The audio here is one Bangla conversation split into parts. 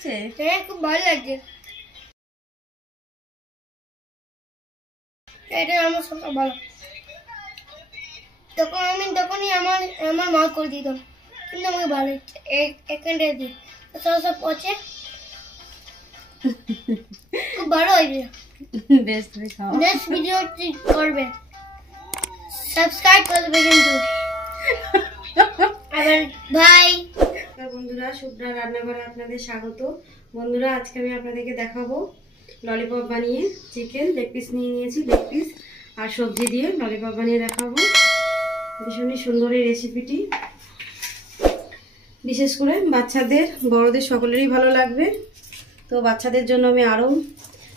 লাগছে? হ্যাঁ, খুব ভালো লাগছে। এটা আমার সবচেয়ে ভালো। তখনই আমার মা করে দিতাম, কিন্তু আমাকে ভালো লাগছে। এখানটা দিই সব পচে, খুব ভালো হয়েছে। বেশ, তুমি খাও। নেক্সট ভিডিও করবে, সাবস্ক্রাইব করে দেবে কিন্তু। আবার বাই বন্ধুরা, শুভ্রা রান্নাঘরে আপনাদের স্বাগত। বন্ধুরা, আজকে আমি আপনাদেরকে দেখাবো ললিপপ বানিয়ে। চিকেন লেগ পিস নিয়ে নিয়েছি, লেগ পিস আর সবজি দিয়ে ললিপপ বানিয়ে দেখাবো। ভীষণই সুন্দর এই রেসিপিটি, বিশেষ করে বাচ্চাদের বড়দের সকলেরই ভালো লাগবে। তো বাচ্চাদের জন্য আমি আরও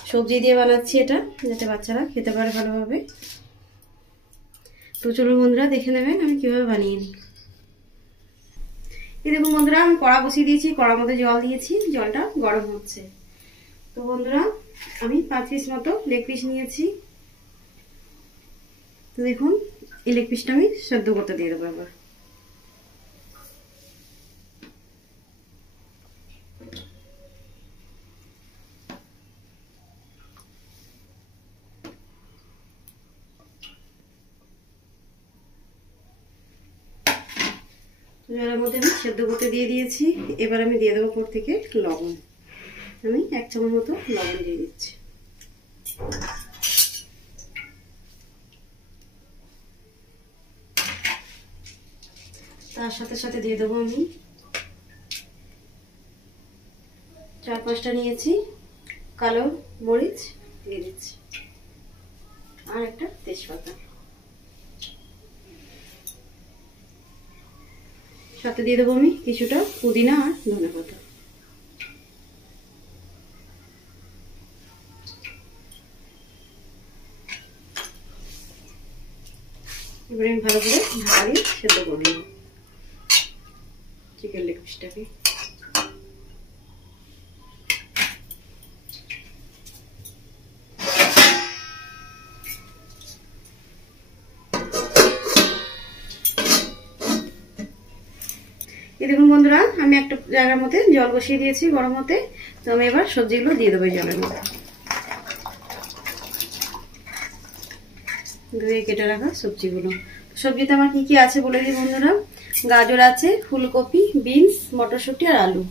সবজি দিয়ে বানাচ্ছি এটা, যাতে বাচ্চারা খেতে পারে ভালোভাবে। তো চলুন বন্ধুরা, দেখে নেবেন আমি কীভাবে বানিয়ে নিই। এই দেখুন বন্ধুরা, আমি কড়া বসিয়ে দিয়েছি, কড়ার মধ্যে জল দিয়েছি, জলটা গরম হচ্ছে। তো বন্ধুরা, আমি 5 পিস মতো লেগ পিস নিয়েছি। তো দেখুন, এই লেগ পিসটা আমি সেদ্ধ করতে দিয়ে দেবো এবার। জলের মধ্যে আমি সেদ্ধ করতে দিয়ে দিয়েছি। এবার আমি দিয়ে দেবো উপর থেকে লবণ। আমি 1 চামচ মতো লবণ দিয়ে দিচ্ছি। তার সাথে সাথে দিয়ে দেবো আমি 4-5টা নিয়েছি কালো মরিচ দিয়ে দিচ্ছি, আর একটা তেজপাতা। সাথে দিয়ে দেবো আমি কিছুটা পুদিনা আর ধনেপাতা। এবারে আমি ভালো করে ঢাকা দিয়ে সেদ্ধ করে নেব চিকেন লেগ পিসটাকে। এই দেখুন বন্ধুরা, আমি একটা জায়গার মধ্যে জল বসিয়ে দিয়েছি গরম হতে। তো আমি এবার সবজিগুলো দিয়ে দেবো জলের মধ্যে, ধুয়ে কেটে রাখা সবজিগুলো। সবজিতে আমার কি কি আছে বলে দিই বন্ধুরা। গাজর আছে, ফুলকপি, বিনস, মটরশুঁটি আর আলু।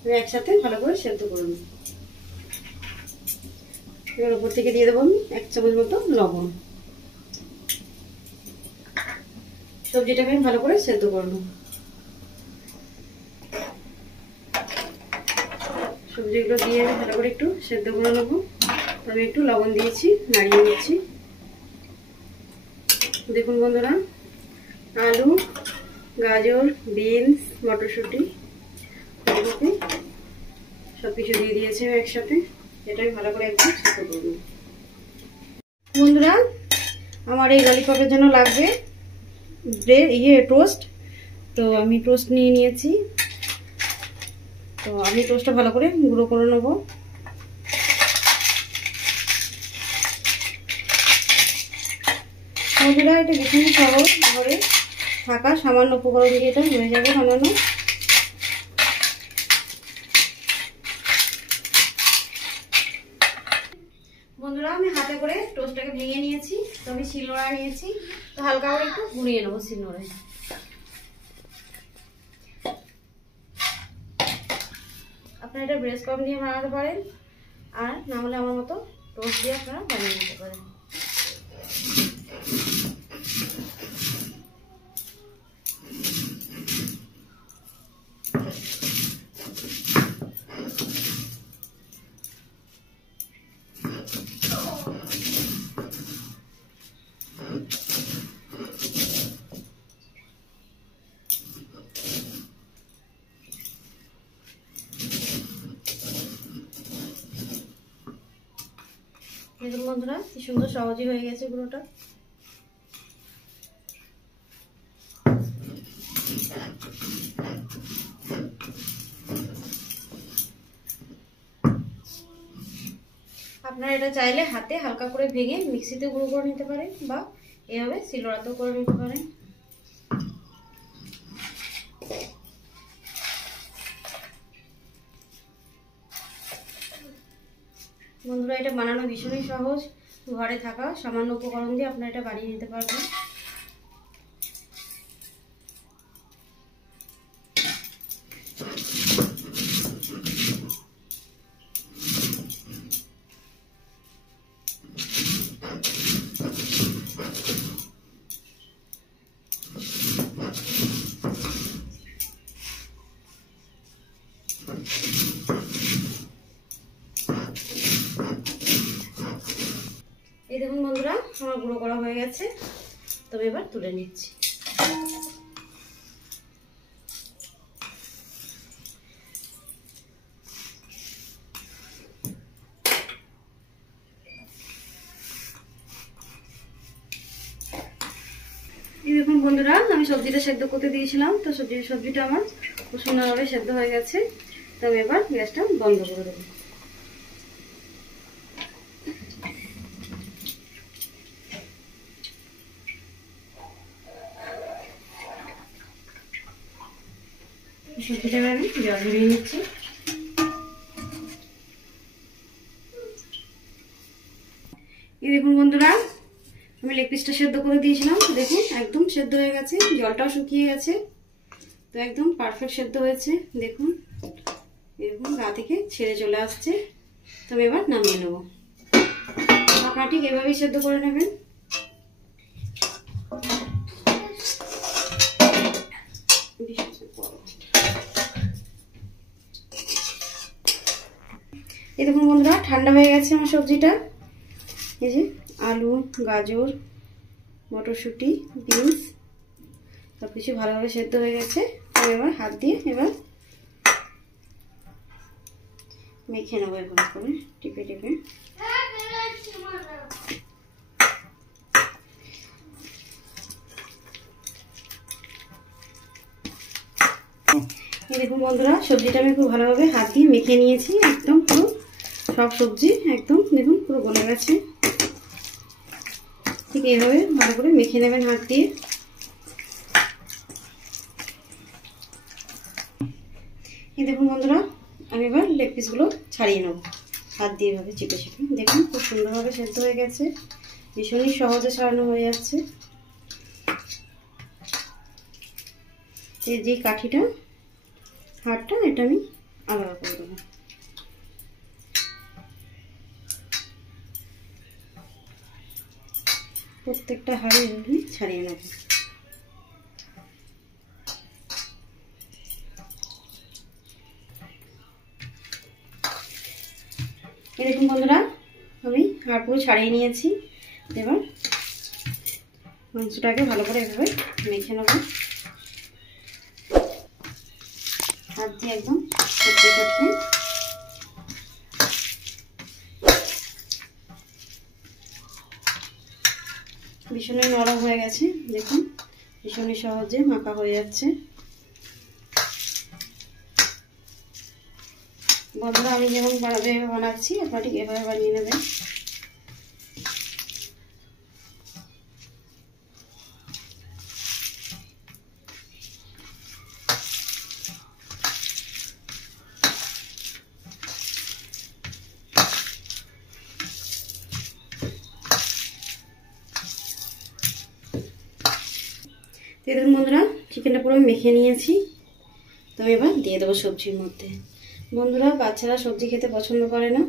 আমি একসাথে ভালো করে সেদ্ধ করে নেব। এবার উপর থেকে দিয়ে দেবো আমি 1 চামচ মতো লবণ। সবজিটাকে আমি ভালো করে সেদ্ধ করে নেব। সবজিগুলো দিয়ে আমি ভালো করে একটু সেদ্ধ করে নেবো। আমি একটু লবণ দিয়েছি, নাড়িয়ে নিচ্ছি। দেখুন বন্ধুরা, আলু, গাজর, বিনস, মটরশুঁটি, ফুলকপি সব কিছু দিয়ে দিয়েছি একসাথে। এটাই ভালো করে একদম সেদ্ধ করব। বন্ধুরা, আমার এই ললিপপের জন্য লাগবে টোস্ট। তো আমি টোস্ট নিয়ে নিয়েছি। তো আমি টোস্টটা ভালো করে গুঁড়ো করে নেব। বন্ধুরা, এটা ভীষণ সহজ, ঘরে থাকা সামান্য উপকরণ দিয়ে এটা হয়ে যাবে বানানো। বন্ধুরা, আমি হাতে করে টোস্টটাকে ভেঙে নিয়েছি। তো আমি শিলনোড়া নিয়েছি, তো হালকা করে একটু গুঁড়িয়ে নেবো শিলনোড়ায়। আপনারা এটা ব্রেড ক্রাম্ব দিয়ে বানাতে পারেন, আর না হলে আমার মতো টোস্ট দিয়ে আপনারা বানিয়ে নিতে পারেন। দেখুন বন্ধুরা, কি সুন্দর সহজই হয়ে গেছে পুরোটা। আপনারা এটা চাইলে হাতে হালকা করে ভেঙে মিক্সিতে গুঁড়ো করে নিতে পারেন, বা এভাবে শিলনোড়াতেও করে নিতে পারেন। বন্ধুরা এটা বানানো ভীষণই সহজ, ঘরে থাকা সামান্য উপকরণ দিয়ে আপনারা এটা বানিয়ে নিতে পারবেন। এই দেখুন বন্ধুরা আমার গুঁড়ো করা হয়ে গেছে, তবে এবার তুলে নিচ্ছি। এই দেখুন বন্ধুরা আমি সবজিটা সেদ্ধ করতে দিয়েছিলাম, তো সবজিটা আমার খুব সুন্দরভাবে সেদ্ধ হয়ে গেছে। তবে এবার গ্যাসটা বন্ধ করে দেবো। সবজিটা আমি জল ঝরিয়ে নিচ্ছি। এই দেখুন বন্ধুরা আমি লেগ পিসটা সেদ্ধ করে দিয়েছিলাম, তো দেখুন একদম সেদ্ধ হয়ে গেছে, জলটাও শুকিয়ে গেছে, তো একদম পারফেক্ট সেদ্ধ হয়েছে। দেখুন এরকম গা থেকে ছেড়ে চলে আসছে। তবে এবার নামিয়ে নেব। আপনারা ঠিক এভাবেই সেদ্ধ করে নেবেন। এই দেখুন বন্ধুরা ঠান্ডা হয়ে গেছে আমার সবজিটা। এই যে আলু, গাজর, মটরশুঁটি, বিনস সবকিছু ভালোভাবে সেদ্ধ হয়ে গেছে। এবার হাত দিয়ে এবার মেখে নেবো এরকম করে টিপে টিপে। এই দেখুন বন্ধুরা সবজিটা আমি খুব ভালোভাবে হাত দিয়ে মেখে নিয়েছি, একদম পুরো সব সবজি একদম দেখুন পুরো গলে গেছে। ঠিক এইভাবে ভালো করে মেখে নেবেন হাত দিয়ে। এই দেখুন বন্ধুরা আমি এবার লেগ পিসগুলো ছাড়িয়ে নেব হাত দিয়ে এভাবে চিপে চিপে। দেখুন খুব সুন্দরভাবে সেদ্ধ হয়ে গেছে, ভীষণই সহজে ছাড়ানো হয়ে যাচ্ছে। এই যে কাঠিটা হাড়টা এটা আমি আলাদা করে দেবো। প্রত্যেকটা হাড়ি এভাবে ছাড়িয়ে নেব। এরকম বন্ধুরা আমি হাড় পুরো ছাড়িয়ে নিয়েছি। এবার মাংসটাকে ভালো করে এভাবে মেখে নেব হাত দিয়ে একদম করতে করতে। ভীষণই নরম হয়ে গেছে, দেখুন ভীষণই সহজে মাখা হয়ে যাচ্ছে। বন্ধুরা আমি যেমন বানাচ্ছি আপনারা ঠিক এভাবে বানিয়ে নেবেন। দেখুন বন্ধুরা চিকেনটা পুরো মেখে নিয়েছি, তো এবার দিয়ে দেবো সবজির মধ্যে। বন্ধুরা বাচ্চারা সবজি খেতে পছন্দ করে না,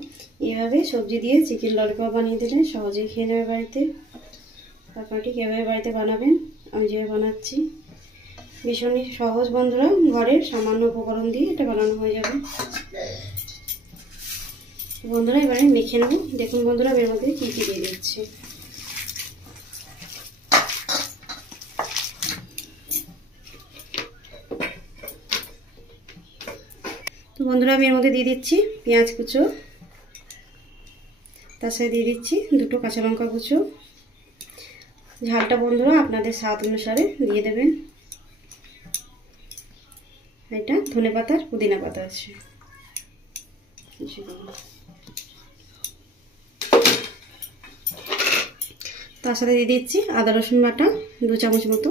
এইভাবে সবজি দিয়ে চিকেন ললিপপ বানিয়ে দিলে সহজেই খেয়ে নেবে বাড়িতে। আপনারা ঠিক এভাবে বাড়িতে বানাবেন, আমি যেভাবে বানাচ্ছি। ভীষণই সহজ বন্ধুরা, ঘরের সামান্য উপকরণ দিয়ে এটা বানানো হয়ে যাবে। বন্ধুরা এবারে মেখে নেব। দেখুন বন্ধুরা এর মধ্যে কী কী দিয়ে দিচ্ছি। তো বন্ধুরা আমি এর মধ্যে দিয়ে দিচ্ছি পেঁয়াজ কুচো, তার সাথে দিয়ে দিচ্ছি 2টো কাঁচা লঙ্কা কুচো। ঝালটা বন্ধুরা আপনাদের স্বাদ অনুসারে দিয়ে দেবেন। এটা ধনেপাতা আর পুদিনা পাতা আছে। তার সাথে দিয়ে দিচ্ছি আদা রসুন বাটা 2 চামচ মতো।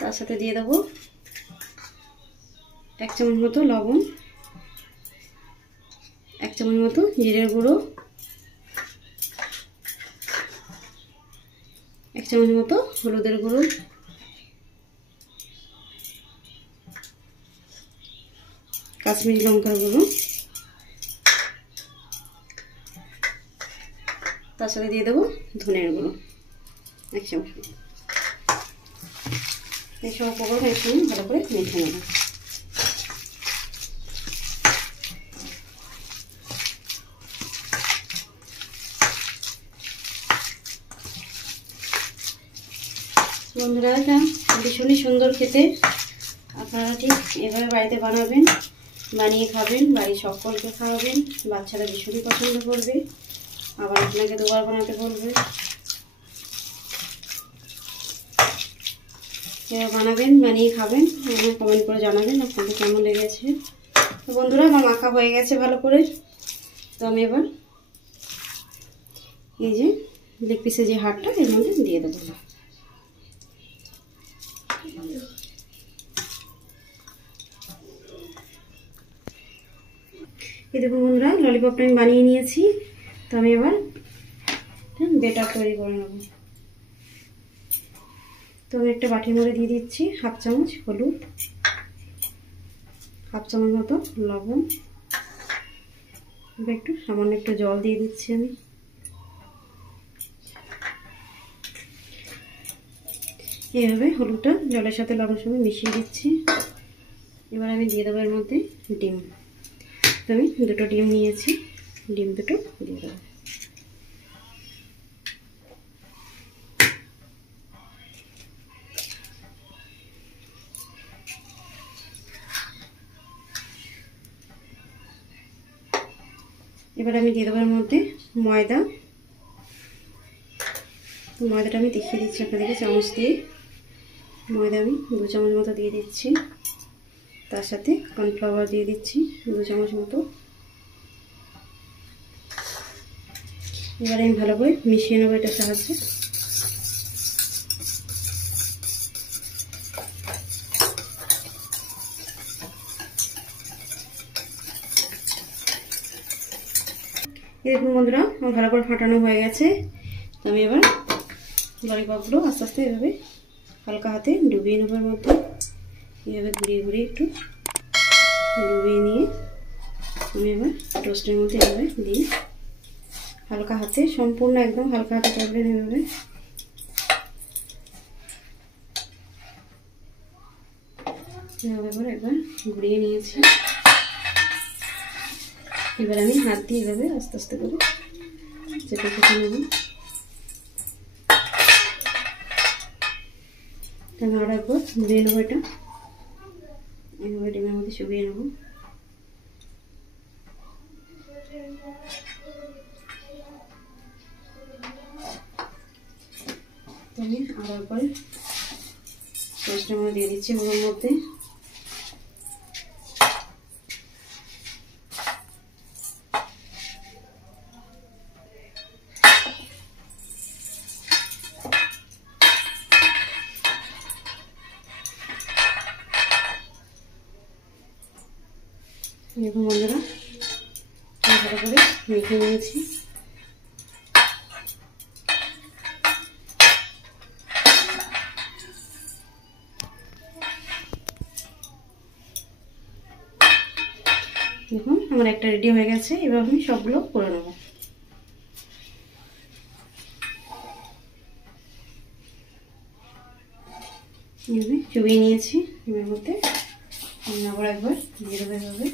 তার সাথে দিয়ে দেবো 1 চামচ মতো লবণ, 1 চামচ মতো জিরের গুঁড়ো, 1 চামচ মতো হলুদের গুঁড়ো, কাশ্মীরি লঙ্কার গুঁড়ো, তার সাথে দিয়ে দেবো ধনের গুঁড়ো 1 চামচ। এই সব উপকরণ একসঙ্গে ভালো করে মেখে নেব। বন্ধুরা এটা ভীষণই সুন্দর খেতে, আপনারা ঠিক এভাবে বাড়িতে বানাবেন, বানিয়ে খাবেন, বাড়ির সকলকে খাওয়াবেন, বাচ্চারা ভীষণই পছন্দ করবে, আবার আপনাকে দুবার বানাতে বলবে। বানাবেন, বানিয়ে খাবেন, আমাকে কমেন্ট করে জানাবেন আপনাদের কেমন লেগেছে। তো বন্ধুরা আমার মাখা হয়ে গেছে ভালো করে। তো আমি এবার এই যে লেগ পিসের যে হাড়টা এর মধ্যে দিয়ে দেবো। এই দেখুন বন্ধুরা ললিপপটা আমি বানিয়ে নিয়েছি। তো আমি এবার বেটার তৈরি করে নেব। তো আমি একটা বাটির মধ্যে দিয়ে দিচ্ছি 1/2 চামচ হলুদ, 1/2 চামচ মতো লবণ, একটু সামান্য একটু জল দিয়ে দিচ্ছি আমি। এইভাবে হলুদটা জলের সাথে লবণের সঙ্গে মিশিয়ে দিচ্ছি। এবার আমি দিয়ে দেবো এর মধ্যে ডিম। তো আমি 2টো ডিম নিয়েছি, ডিম 2টো দিয়ে দেবো। এবার আমি দিয়ে দেবো এর মধ্যে ময়দা। তো ময়দাটা আমি দেখিয়ে দিচ্ছি আপনাদেরকে চামচ দিয়ে। ময়দা আমি 2 চামচ মতো দিয়ে দিচ্ছি, তার সাথে কর্নফ্লাওয়ার দিয়ে দিচ্ছি 2 চামচ মতো। এবার আমি ভালো করে মিশিয়ে নেবো এটার সাহায্যে। দেখুন বন্ধুরা আমার ভালো করে ফাটানো হয়ে গেছে। তো আমি এবার ললিপপগুলো আস্তে আস্তে এভাবে হালকা হাতে ডুবিয়ে নেবো এর মধ্যে। এইভাবে ঘুরিয়ে ঘুরিয়ে একটু ডুবিয়ে নিয়ে আমি এবার টোস্টের মধ্যে এভাবে দিয়ে হালকা হাতে, সম্পূর্ণ একদম হালকা হাতে করবেন এভাবে। এভাবে করে একবার ঘুরিয়ে নিয়েছি। এবার আমি হাত দিয়ে এভাবে আস্তে আস্তে করে চেপে চেপে নেব। আমি আরো একবার দিয়ে নেবো এটা, এইভাবে ডিমের মধ্যে চুবিয়ে নেব। আমি আরো একবার টোস্টের মধ্যে দিয়ে দিচ্ছি ওর মধ্যে। দেখুন বন্ধুরা ভালো করে মেখে নিয়েছি। দেখুন আমার একটা রেডি হয়ে গেছে। এবার আমি সবগুলো করে নেব। এইভাবে চুবিয়ে নিয়েছি এর মধ্যে। আমি আবার একবার দিয়ে দেবো এভাবে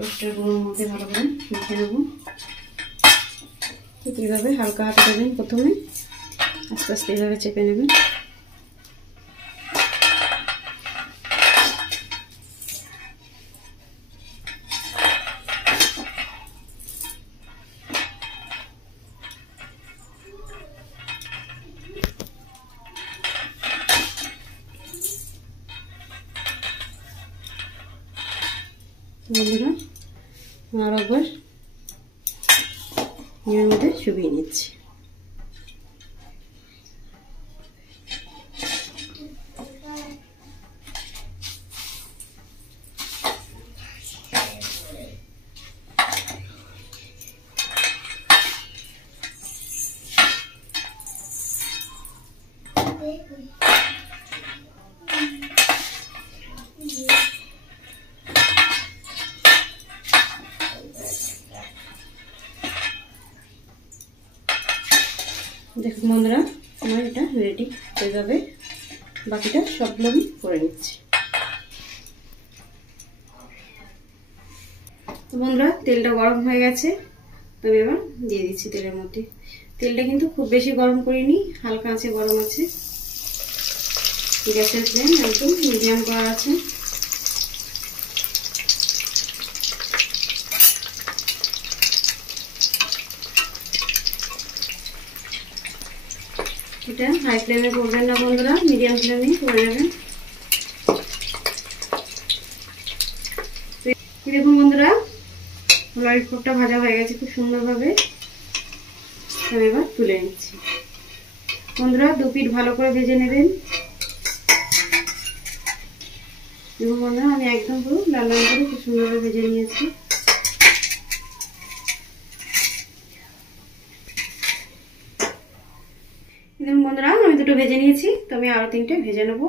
টোস্টের গুঁড়োর মধ্যে ভালো করে মেখে নেব। ঠিক এইভাবে হালকা হাতে দেবেন, প্রথমে আস্তে আস্তে এইভাবে চেপে নেবেন। বন্ধুরা আর একবার এর মধ্যে চুবিয়ে নিচ্ছি। দেখুন বন্ধুরা, আমার এটা রেডি হয়ে যাবে। বাকিটা সবগুলো আমি করে নিচ্ছি। তো বন্ধুরা, তেলটা গরম হয়ে গেছে, তবে এবার দিয়ে দিচ্ছি তেলের মধ্যে। তেলটা কিন্তু খুব বেশি গরম করিনি, হালকা আছে গরম আছে। গ্যাসের ফ্লেম একদম মিডিয়াম করা আছে। এটা হাই ফ্লেমে করবেন না বন্ধুরা, মিডিয়াম ফ্লেমে করে নেবেন। দেখুন বন্ধুরা, ললিপপটা ভাজা হয়ে গেছে খুব সুন্দরভাবে। আমি এবার তুলে নিচ্ছি। বন্ধুরা, দু পিঠ ভালো করে ভেজে নেবেন। দেখুন বন্ধুরা, আমি একদম পুরো লাল লাল করে খুব সুন্দরভাবে ভেজে নিয়েছি। দেখুন বন্ধুরা, আমি দুটো ভেজে নিয়েছি, তো আমি আরো 3টে ভেজে নেব।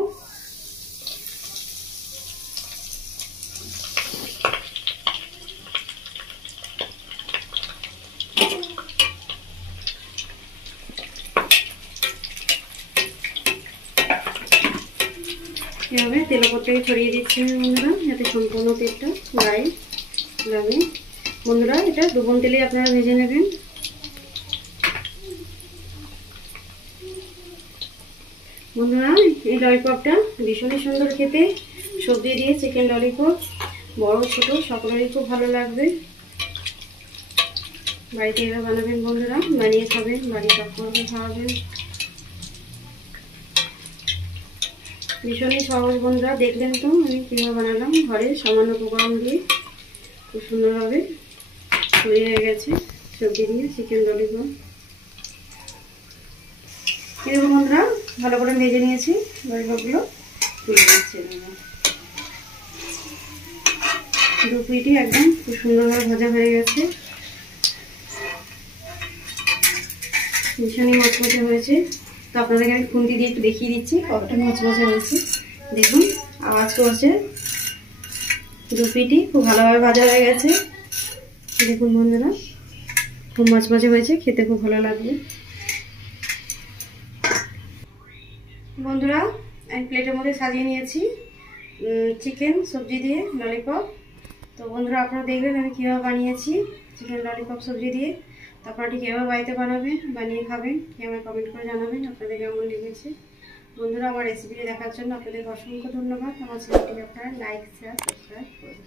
এভাবে তেল ওপর থেকে ছড়িয়ে দিচ্ছি বন্ধুরা, যাতে সম্পূর্ণ তেলটা গায়ে লাগে। বন্ধুরা, এটা দুগুণ তেলে আপনারা ভেজে নেবেন। বন্ধুরা, এই ললিপপটা ভীষণই সুন্দর খেতে। সবজি দিয়ে চিকেন ললিপপ, বড় ছোট সকলেরই খুব ভালো লাগবে। বাড়িতে এভাবে বানাবেন বন্ধুরা, বানিয়ে খাবেন, বাড়ির সকলকে খাওয়াবেন। ভীষণই সহজ বন্ধুরা, দেখলেন তো আমি কীভাবে বানালাম। ঘরে সামান্য উপকরণ দিয়ে খুব সুন্দরভাবে তৈরি হয়ে গেছে সবজি দিয়ে চিকেন ললিপপ। এরকম বন্ধুরা ভালো করে ভেজে নিয়েছি, ললিপপগুলো তুলে দিচ্ছি। দু পিঠই একদম খুব সুন্দরভাবে ভাজা হয়ে গেছে, ভীষণই মচমচে হয়েছে। তো আপনাদেরকে আমি খুন্তি দিয়ে একটু দেখিয়ে দিচ্ছি কতটা মচমচে হয়েছে। দেখুন আওয়াজ করছে। দু পিঠই খুব ভালোভাবে ভাজা হয়ে গেছে। দেখুন বন্ধুরা, খুব মচমচে হয়েছে, খেতে খুব ভালো লাগবে। বন্ধুরা, আমি প্লেটের মধ্যে সাজিয়ে নিয়েছি চিকেন সবজি দিয়ে ললিপপ। তো বন্ধুরা, আপনারা দেখবেন আমি কীভাবে বানিয়েছি চিকেন ললিপপ সবজি দিয়ে। তো আপনারা ঠিক এভাবে বাড়িতে বানাবেন, বানিয়ে খাবেন, খেয়ে আমায় কমেন্ট করে জানাবেন আপনাদের কেমন লেগেছে। বন্ধুরা, আমার রেসিপিটি দেখার জন্য আপনাদের অসংখ্য ধন্যবাদ। আমার চ্যানেলটিকে আপনারা লাইক শেয়ার সাবস্ক্রাইব করবেন।